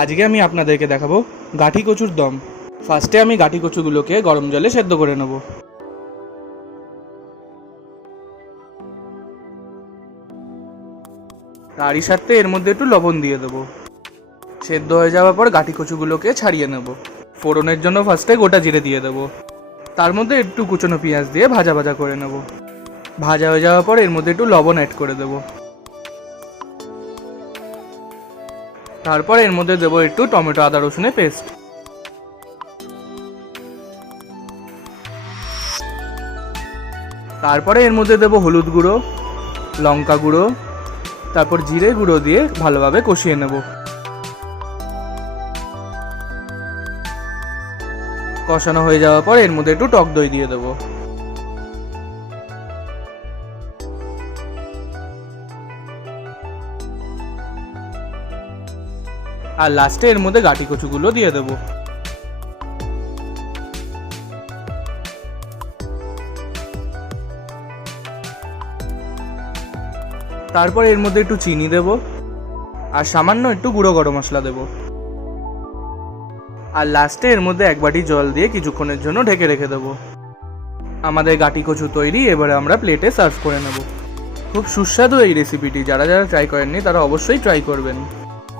আজকে আমি আপনাদেরকে দেখাবো গাঠি কচুর দম। ফার্স্টে আমি গাঠি কচুগুলোকে গরম জলে সেদ্ধ করে নেব। তারই সাথে এর মধ্যে একটু লবণ দিয়ে দেবো। সেদ্ধ হয়ে যাওয়ার পর গাঠি কচুগুলোকে ছাড়িয়ে নেব। ফোড়নের জন্য ফার্স্টে গোটা জিরে দিয়ে দেবো। তার মধ্যে একটু কুচনো পেঁয়াজ দিয়ে ভাজা ভাজা করে নেব। ভাজা হয়ে যাওয়ার পর এর মধ্যে একটু লবণ অ্যাড করে দেবো। তারপর এর মধ্যে দেবো একটু টমেটো আদা রসুনের পেস্ট। তারপরে এর মধ্যে দেবো হলুদ গুঁড়ো, লঙ্কা গুঁড়ো, তারপর জিরে গুঁড়ো দিয়ে ভালোভাবে কষিয়ে নেব। কষানো হয়ে যাওয়ার পর এর মধ্যে একটু টক দই দিয়ে দেবো। আর লাস্টে এর মধ্যে গাঠি কচুগুলো দিয়ে দেবো। তারপর এর মধ্যে একটু চিনি দেব আর সামান্য একটু গুঁড়ো গরম মশলা দেব। আর লাস্টে এর মধ্যে এক বাটি জল দিয়ে কিছুক্ষণের জন্য ঢেকে রেখে দেবো। আমাদের গাঠি কচু তৈরি। এবারে আমরা প্লেটে সার্ভ করে নেব। খুব সুস্বাদু এই রেসিপিটি। যারা যারা ট্রাই করেননি তারা অবশ্যই ট্রাই করবেন।